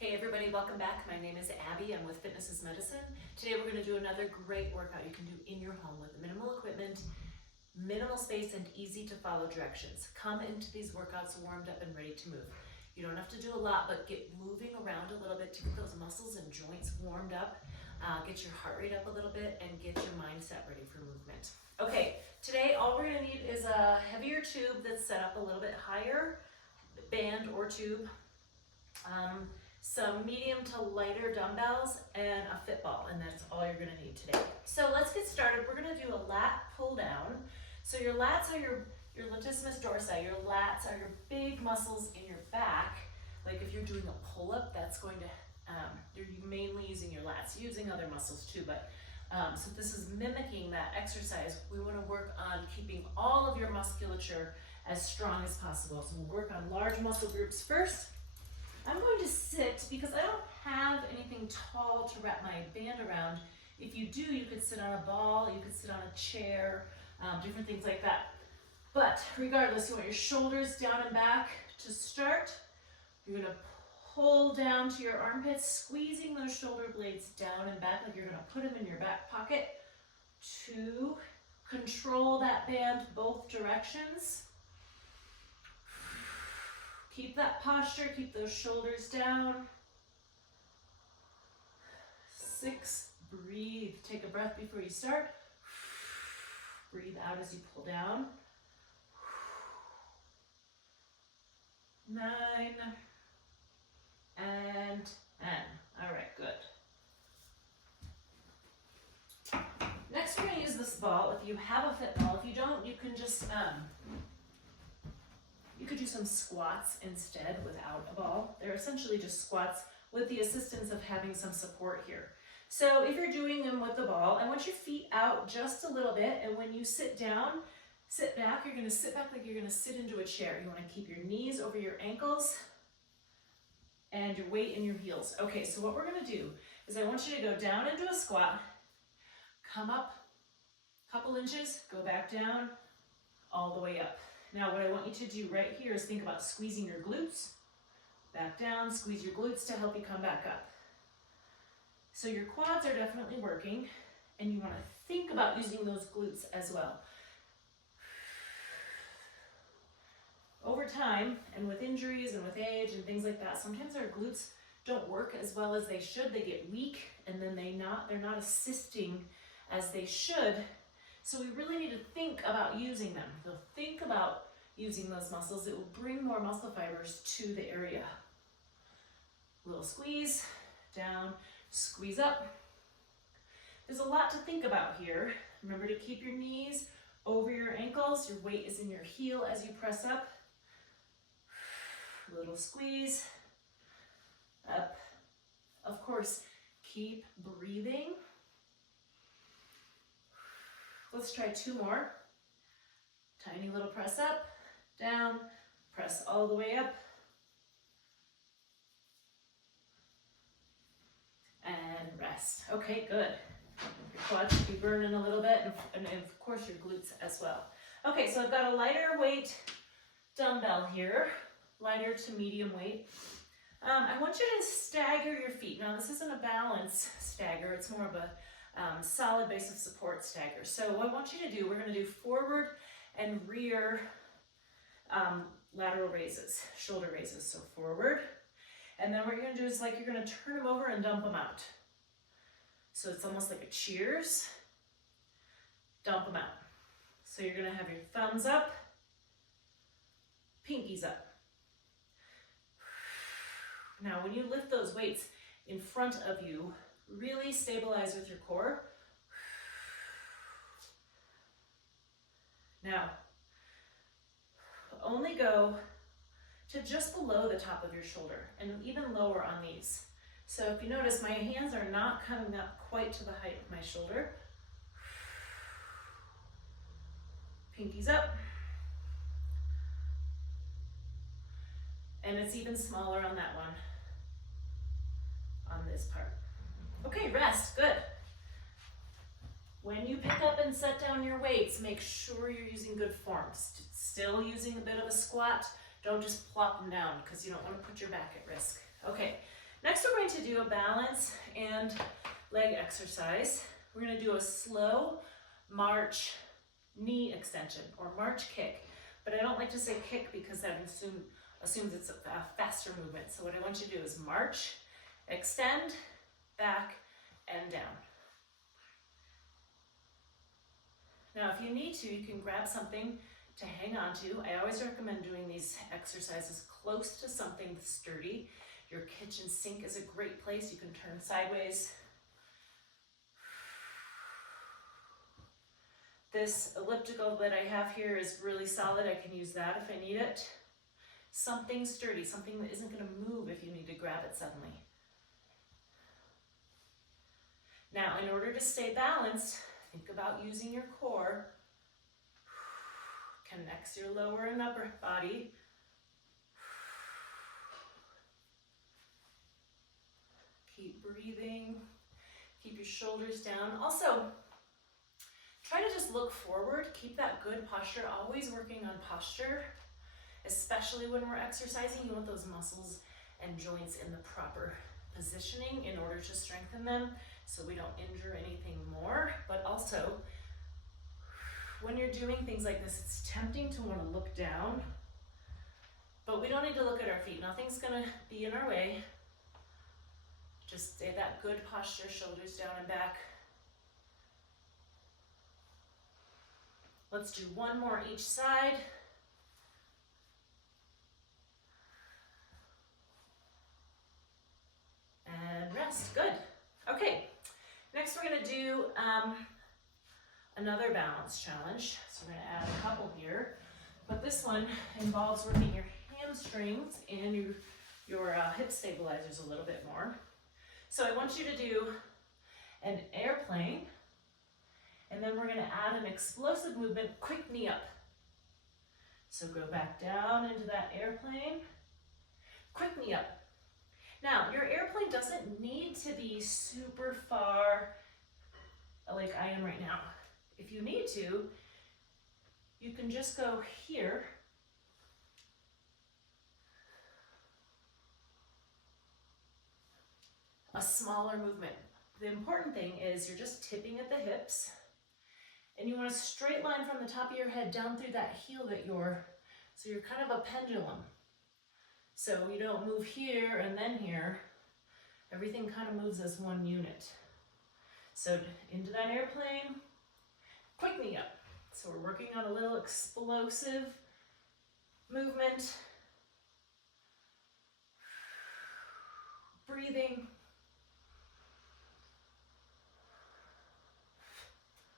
Hey everybody, welcome back. My name is Abby. I'm with Fitness is Medicine. Today we're going to do another great workout you can do in your home with minimal equipment, minimal space, and easy to follow directions. Come into these workouts warmed up and ready to move. You don't have to do a lot, but get moving around a little bit to get those muscles and joints warmed up, get your heart rate up a little bit, and get your mindset ready for movement. Okay, today all we're going to need is a heavier tube that's set up a little bit higher, band or tube, some medium to lighter dumbbells, and a fit ball, and that's all you're gonna need today. So let's get started. We're gonna do a lat pull down. So your lats are your latissimus dorsi. Your lats are your big muscles in your back. Like if you're doing a pull-up, that's going to, you're mainly using your lats, using other muscles too, but so this is mimicking that exercise. We wanna work on keeping all of your musculature as strong as possible. So we'll work on large muscle groups first. I'm going to sit because I don't have anything tall to wrap my band around. If you do, you could sit on a ball, you could sit on a chair, different things like that. But regardless, you want your shoulders down and back to start. You're gonna pull down to your armpits, squeezing those shoulder blades down and back like you're gonna put them in your back pocket. 2, control that band both directions. Keep that posture, keep those shoulders down. 6, breathe. Take a breath before you start. Breathe out as you pull down. 9, and 10. All right, good. Next, we're gonna use this ball. If you have a fit ball, if you don't, you can just, you could do some squats instead without a ball. They're essentially just squats with the assistance of having some support here. So if you're doing them with the ball, I want your feet out just a little bit, and when you sit down, sit back. You're gonna sit back like you're gonna sit into a chair. You wanna keep your knees over your ankles and your weight in your heels. Okay, so what we're gonna do is I want you to go down into a squat, come up a couple inches, go back down, all the way up. Now what I want you to do right here is think about squeezing your glutes, back down, squeeze your glutes to help you come back up. So your quads are definitely working, and you want to think about using those glutes as well. Over time, and with injuries and with age and things like that, sometimes our glutes don't work as well as they should. They get weak, and then they're not assisting as they should. So we really need to think about using them. So think about using those muscles. It will bring more muscle fibers to the area. Little squeeze, down, squeeze up. There's a lot to think about here. Remember to keep your knees over your ankles. Your weight is in your heel as you press up. Little squeeze, up. Of course, keep breathing. Let's try 2 more. Tiny little press up, down, press all the way up. And rest. Okay, good. Your quads should be burning a little bit, and of course your glutes as well. Okay, so I've got a lighter weight dumbbell here, lighter to medium weight. I want you to stagger your feet. Now this isn't a balance stagger, it's more of a solid base of support stagger. So what I want you to do, we're going to do forward and rear lateral raises, shoulder raises. So forward, and then what you're going to do is like you're going to turn them over and dump them out. So it's almost like a cheers, dump them out. So you're going to have your thumbs up, pinkies up. Now when you lift those weights in front of you, really stabilize with your core. Now, only go to just below the top of your shoulder and even lower on these. So if you notice, my hands are not coming up quite to the height of my shoulder. Pinkies up. And it's even smaller on that one, on this part. Okay, rest, good. When you pick up and set down your weights, make sure you're using good forms. Still using a bit of a squat. Don't just plop them down because you don't want to put your back at risk. Okay, Next, we're going to do a balance and leg exercise. We're going to do a slow march knee extension or march kick. But I don't like to say kick because that assumes it's a faster movement. So what I want you to do is march, extend, back, and down. Now, if you need to, you can grab something to hang on to. I always recommend doing these exercises close to something sturdy. Your kitchen sink is a great place. You can turn sideways. This elliptical that I have here is really solid. I can use that if I need it. Something sturdy, something that isn't going to move if you need to grab it suddenly. Now, in order to stay balanced, think about using your core. Connects your lower and upper body. Keep breathing. Keep your shoulders down. Also, try to just look forward. Keep that good posture. Always working on posture, especially when we're exercising. You want those muscles and joints in the proper positioning in order to strengthen them so we don't injure anything more. But also, when you're doing things like this, it's tempting to want to look down, but we don't need to look at our feet. Nothing's going to be in our way. Just stay that good posture, shoulders down and back. Let's do one more each side. And rest, good. Okay, next we're gonna do another balance challenge. So we're gonna add a couple here, but this one involves working your hamstrings and your hip stabilizers a little bit more. So I want you to do an airplane, and then we're gonna add an explosive movement, quick knee up. So go back down into that airplane, quick knee up. Now, your airplane doesn't need to be super far like I am right now. If you need to, you can just go here. A smaller movement. The important thing is you're just tipping at the hips, and you want a straight line from the top of your head down through that heel that so you're kind of a pendulum. So you don't move here and then here. Everything kind of moves as one unit. So into that airplane, quick knee up. So we're working on a little explosive movement. Breathing.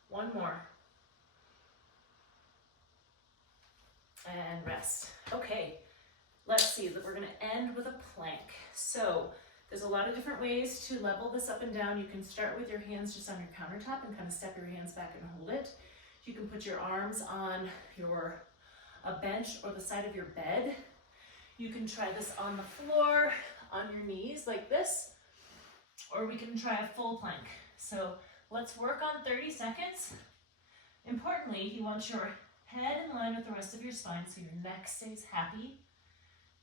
One more. And rest. Okay, let's see, we're gonna end with a plank. So there's a lot of different ways to level this up and down. You can start with your hands just on your countertop and kind of step your hands back and hold it. You can put your arms on a bench or the side of your bed. You can try this on the floor, on your knees like this, or we can try a full plank. So let's work on 30 seconds. Importantly, you want your head in line with the rest of your spine so your neck stays happy.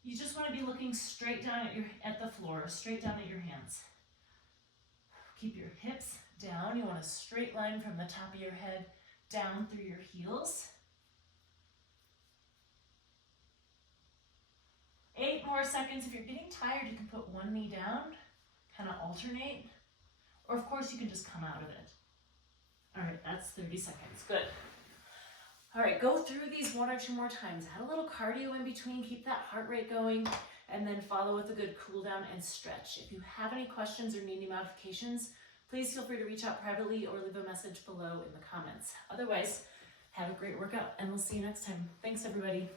You just want to be looking straight down at the floor, straight down at your hands. Keep your hips down. You want a straight line from the top of your head down through your heels. 8 more seconds. If you're getting tired, you can put one knee down, kind of alternate, or of course you can just come out of it. All right, that's 30 seconds, good. All right, go through these 1 or 2 more times. Add a little cardio in between, keep that heart rate going, and then follow with a good cool down and stretch. If you have any questions or need any modifications, please feel free to reach out privately or leave a message below in the comments. Otherwise, have a great workout and we'll see you next time. Thanks, everybody.